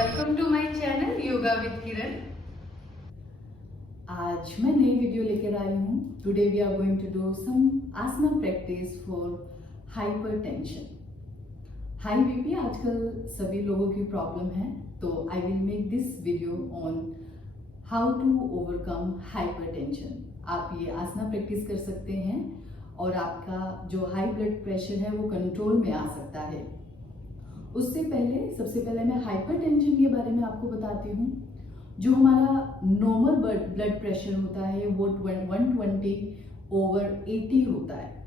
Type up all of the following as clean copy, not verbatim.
Welcome to my channel yoga with Kiran. आज मैं नई वीडियो लेकर आई हूँ। Today we are going to do some asana practice for hypertension. High BP आजकल सभी लोगों की प्रॉब्लम है, तो I will make this video on how to overcome hypertension. आप ये आसना प्रैक्टिस कर सकते हैं और आपका जो हाई ब्लड प्रेशर है वो कंट्रोल में आ सकता है। उससे पहले सबसे पहले मैं हाइपरटेंशन के बारे में आपको बताती हूँ। जो हमारा नॉर्मल ब्लड प्रेशर होता है वो 120/80 होता है।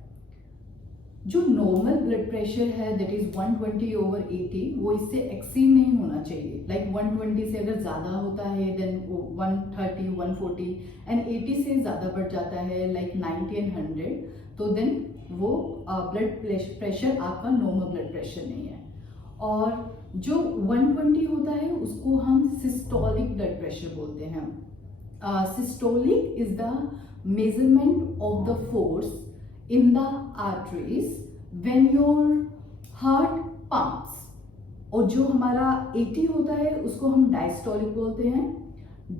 जो नॉर्मल ब्लड प्रेशर है दैट इज 120/80, वो इससे एक्सीड नहीं होना चाहिए। लाइक 120 से अगर ज़्यादा होता है देन 130, 140 एंड 80 से ज़्यादा बढ़ जाता है लाइक 90 and 100, तो देन वो ब्लड प्रेशर आपका नॉर्मल ब्लड प्रेशर नहीं है। और जो 120 होता है उसको हम सिस्टोलिक ब्लड प्रेशर बोलते हैं। Systolic is the measurement of the force in the arteries when your heart pumps. और जो हमारा 80 होता है उसको हम डायस्टोलिक बोलते हैं।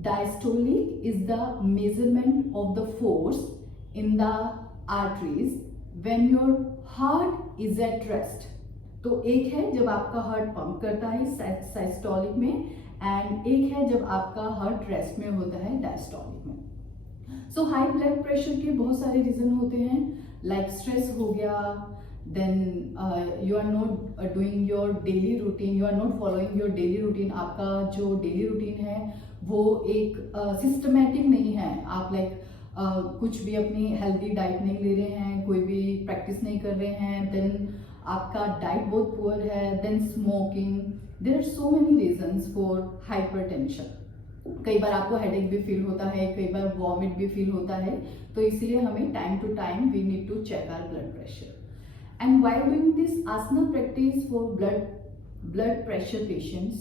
Diastolic is the measurement of the force in the arteries when your heart is at rest. तो एक है जब आपका हार्ट पंप करता है सिस्टोलिक में, एंड एक है जब आपका हार्ट रेस्ट में होता है डायस्टोलिक में। सो हाई ब्लड प्रेशर के बहुत सारे रीजन होते हैं, लाइक स्ट्रेस हो गया, then you are not doing your daily routine, you are not following your daily routine. आपका जो डेली रूटीन है वो एक सिस्टमेटिक नहीं है। आप कुछ भी अपनी हेल्दी डाइट नहीं ले रहे हैं, कोई भी प्रैक्टिस नहीं कर रहे हैं, देन आपका डाइट बहुत पुअर है, then smoking. There are so many reasons for hypertension. कई बार आपको हेडेक भी फील होता है, कई बार वॉमिट भी फील होता है, तो इसीलिए हमें time to time we need to check our blood pressure. And while doing this asana practice for blood pressure patients,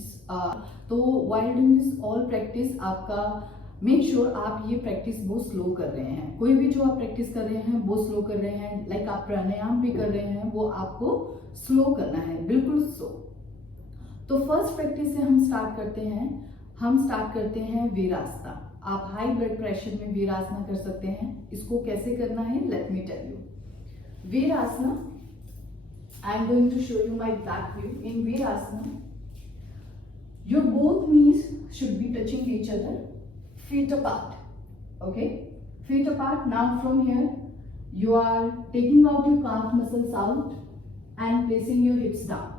तो while doing this all practice आपका मेक श्योर आप ये प्रैक्टिस बहुत स्लो कर रहे हैं। कोई भी जो आप प्रैक्टिस कर रहे हैं वो स्लो कर रहे हैं, लाइक आप प्राणायाम भी कर रहे हैं वो आपको स्लो करना है, बिल्कुल स्लो। तो फर्स्ट प्रैक्टिस से हम स्टार्ट करते हैं वीरासना। आप हाई ब्लड प्रेशर में वीरासना कर सकते हैं। इसको कैसे करना है let me tell you. Virasana, I am going to show you my back view. In Virasana your both knees should be touching each other, feet apart. Okay, feet apart. Now from here you are taking out your calf muscles out and placing your hips down.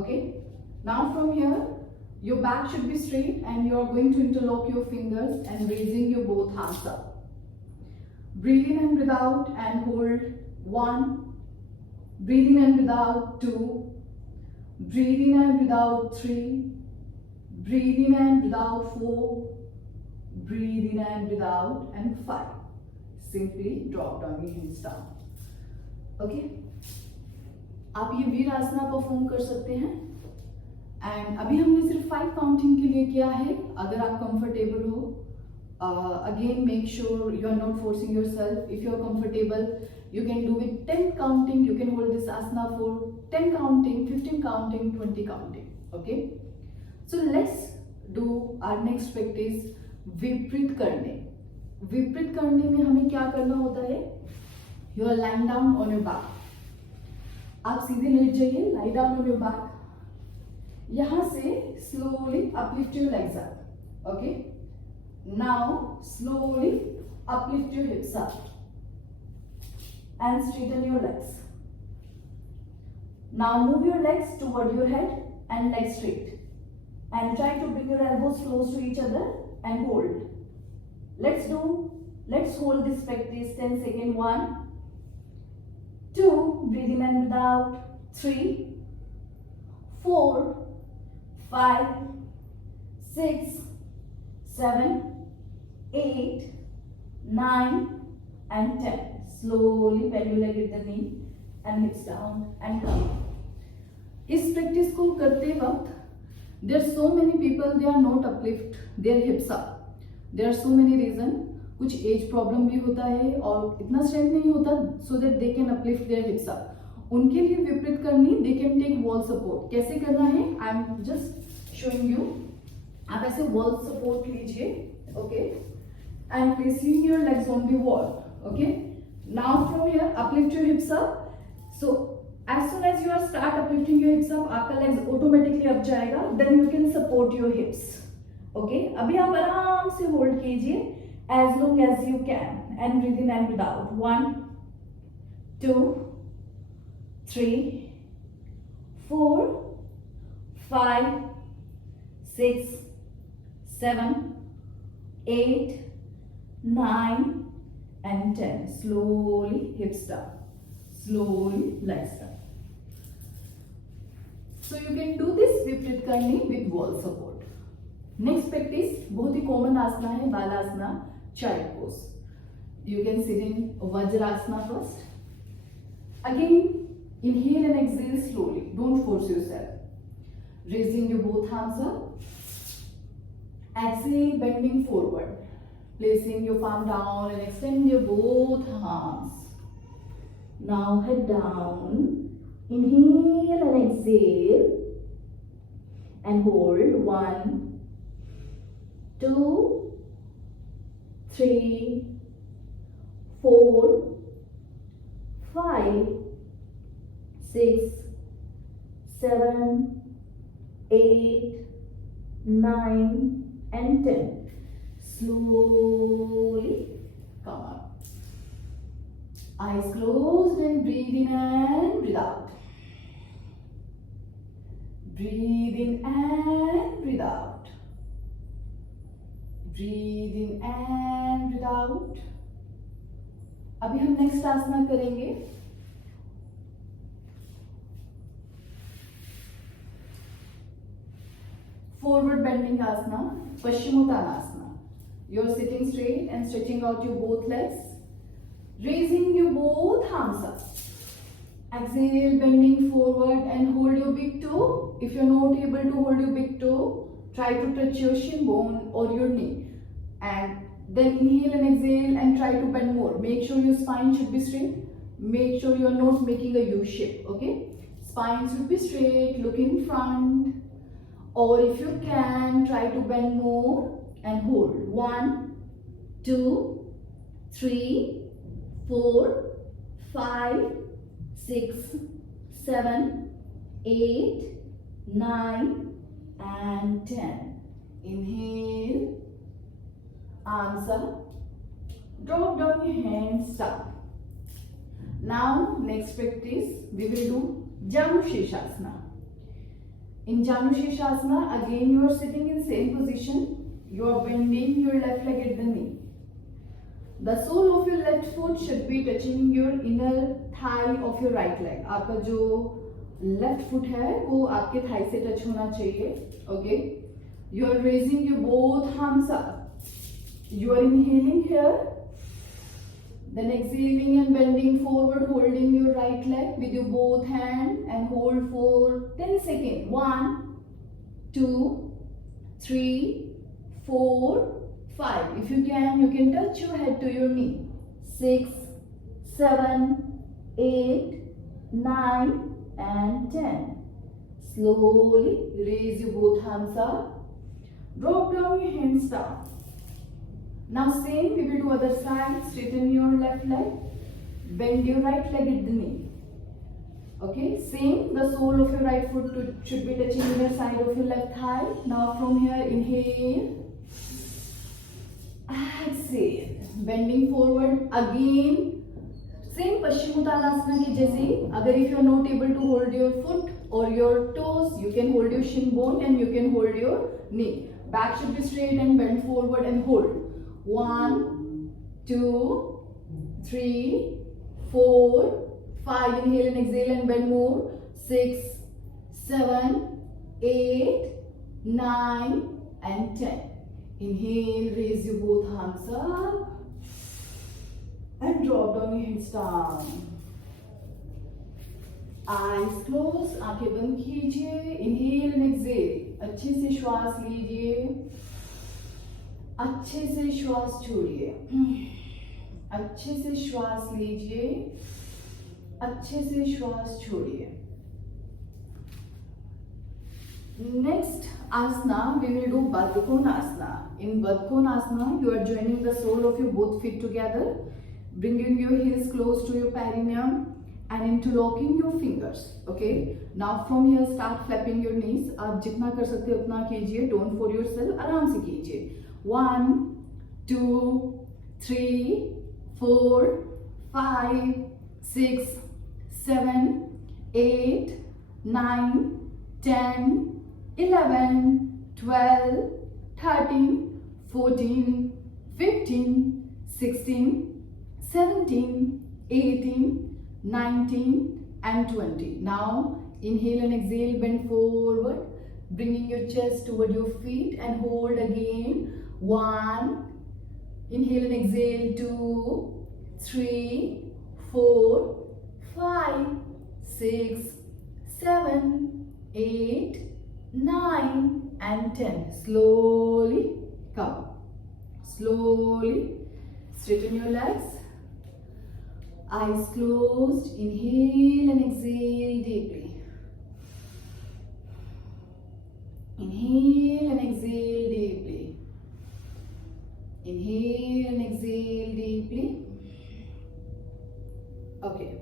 Okay, now from here your back should be straight and you are going to interlock your fingers and raising your both hands up. Breathe in and breathe out and hold 1. Breathe in and breathe out 2. Breathe in and breathe out 3. Breathe in and breathe out 4. Breathe in and breathe out and 5. Simply drop down your hands down. Okay? आप ये वीरासना perform कर सकते हैं। And अभी हमने सिर्फ 5 counting के लिए किया है। अगर आप कंफर्टेबल हो, again make sure you are not forcing yourself. If you are comfortable you can do with 10 counting. You can hold this asana for 10 counting, 15 counting, 20 counting. Okay? So let's do our next practice, विपरीत करने। विपरीत करने में हमें क्या करना होता है? You are lying down on your back. आप सीधे लेट जाइए, lie down on your back. यहाँ से slowly uplift your legs up. Okay? Now slowly uplift your hips up and straighten your legs. Now move your legs toward your head and legs straight. And try to bring your elbows close to each other and hold. Let's hold this practice 10 seconds. 1, 2, breathe in and breathe out. 3, 4, 5, 6, 7, 8, 9 and 10. Slowly bend your leg at the knee and hips down and come. इस practice को करते वक्त there are so many people they are not uplift their hips up. There are so many reason. कुछ as problem भी होता है और इतना स्ट्रेंथ नहीं होता so that they can uplift their hips up. उनके लिए विपरीत करनी, they can take wall support. कैसे करना है? I am just showing you, आप ऐसे वॉल सपोर्ट लीजिए, okay, and placing your legs on the wall, okay. Now from here uplift your hips up. So as soon as you are start uplifting your hips up, आपका legs automatically up जाएगा. Then you can support your hips, okay. अभी आप आराम से hold कीजिए as long as you can and breathe in and breathe out. 1 2 3 4 5 6 7 8 9 and 10. Slowly hips down, slowly legs down. So you can do this विपरीत करनी with wall support. Next practice बहुत ही common asana है, Balasana, child pose. You can sit in Vajrasana first. Again inhale and exhale slowly, don't force yourself. Raising your both arms up, exhale, bending forward, placing your palm down and extend your both arms. Now head down, inhale and exhale and hold. 1 2 3 4 5 6 7 8 9 and 10. Slowly come up. Eyes closed and breathe in and breathe out. Breathe in and breathe out. Breathe in and breathe out. अभी हम next asana करेंगे. Forward bending asana, Paschimottanasana. You are sitting straight and stretching out your both legs. Raising your both arms up. Exhale, bending forward and hold your big toe. If you are not able to hold your big toe, try to touch your shin bone or your knee. And then inhale and exhale and try to bend more. Make sure your spine should be straight. Make sure you are not making a U shape, okay? Spine should be straight, look in front. Or if you can, try to bend more and hold. 1 2 3 4 5 6 7 8 9 and 10. Inhale, arms up, drop down your hands up. Now next practice we will do Janu Shirshasana. In Janu Shirshasana, again you are sitting in same position. You are bending your left leg at the knee. The sole of your left foot should be touching your inner thigh of your right leg. आपका जो left foot है वो आपके thigh से touch होना चाहिए. Okay. You are raising your both arms up. You are inhaling here. Then exhaling and bending forward, holding your right leg with your both hands and hold for 10 seconds. 1 2 3 4 5. If you can touch your head to your knee. 6 7 8 9 and 10. Slowly raise your both hands up. Drop down your hands down. Now same we will do other side. Straighten your left leg. Bend your right leg at the knee. Okay, same. The sole of your right foot should be touching inner side of your left thigh. Now from here inhale. Exhale. Bending forward again. Same Paschimottanasana की जैसे. अगर if you are not able to hold your foot or your toes, you can hold your shin bone and you can hold your knee. Back should be straight and bend forward and hold. 1 2 3 4 5. Inhale and exhale and bend more. 6 7 8 9 and 10. Inhale, raise your both arms up and drop down your hands down. Eyes closed, आंखें बंद कीजिए. Inhale and exhale. अच्छे से श्वास लीजिए, अच्छे से श्वास छोड़िए. अच्छे से श्वास लीजिए, अच्छे से श्वास छोड़िए. Next asana, we will do Baddha Konasana. In Baddha Konasana, you are joining the sole of your both feet together, bringing your heels close to your perineum and interlocking your fingers. Okay. Now from here start flapping your knees. आप जितना कर सकते हो उतना कीजिए. Don't force yourself. आराम से कीजिए. 1, 2, 3, 4, 5, 6, 7, 8, 9, 10, 11, 12, 13, 14, 15, 16, 17, 18, 19 and 20. Now inhale and exhale, bend forward, bringing your chest toward your feet and hold again. 1, inhale and exhale, 2, 3, 4, 5, 6, 7, 8, 9 and 10. Slowly come. Slowly straighten your legs. Eyes closed. Inhale and exhale deeply. Inhale and exhale deeply. Inhale and exhale deeply. Okay.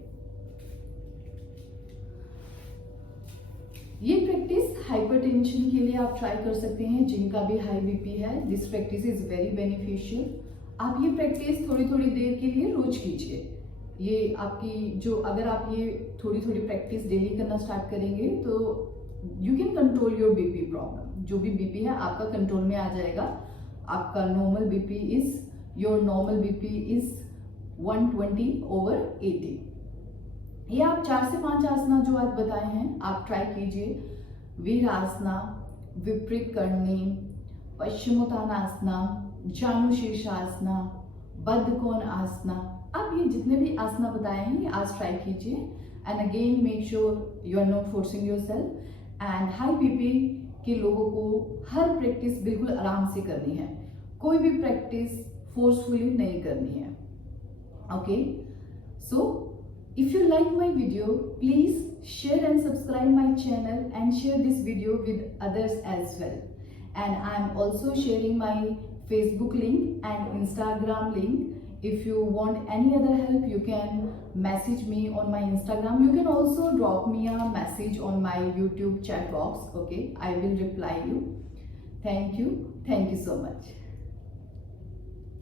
ये practice hypertension के लिए आप try कर सकते हैं जिनका भी high BP है. This practice is very beneficial. आप ये प्रैक्टिस थोड़ी थोड़ी देर के लिए रोज कीजिए. ये आपकी जो अगर आप ये थोड़ी थोड़ी प्रैक्टिस डेली करना स्टार्ट करेंगे तो you can control your BP problem. जो भी बीपी है आपका कंट्रोल में आ जाएगा. आपका normal BP is your normal BP is 120/80. ये आप 4 से 5 आसना जो आज बताए हैं आप ट्राई कीजिए. वीरासना, विपरीत करनी, पश्चिमोत्तानासना, जानुशीर्षासना, बद्ध कोण आसना. आप ये जितने भी आसना बताए हैं ये आज ट्राई कीजिए. And again make sure you are not forcing yourself. And high BP के लोगों को हर प्रैक्टिस बिल्कुल आराम से करनी है. कोई भी प्रैक्टिस फोर्सफुली नहीं करनी है. Okay. So if you like my video, please share and subscribe my channel and share this video with others as well. And I am also sharing my Facebook link and Instagram link. If you want any other help, you can message me on my Instagram. You can also drop me a message on my YouTube chat box. Okay, I will reply you. Thank you so much.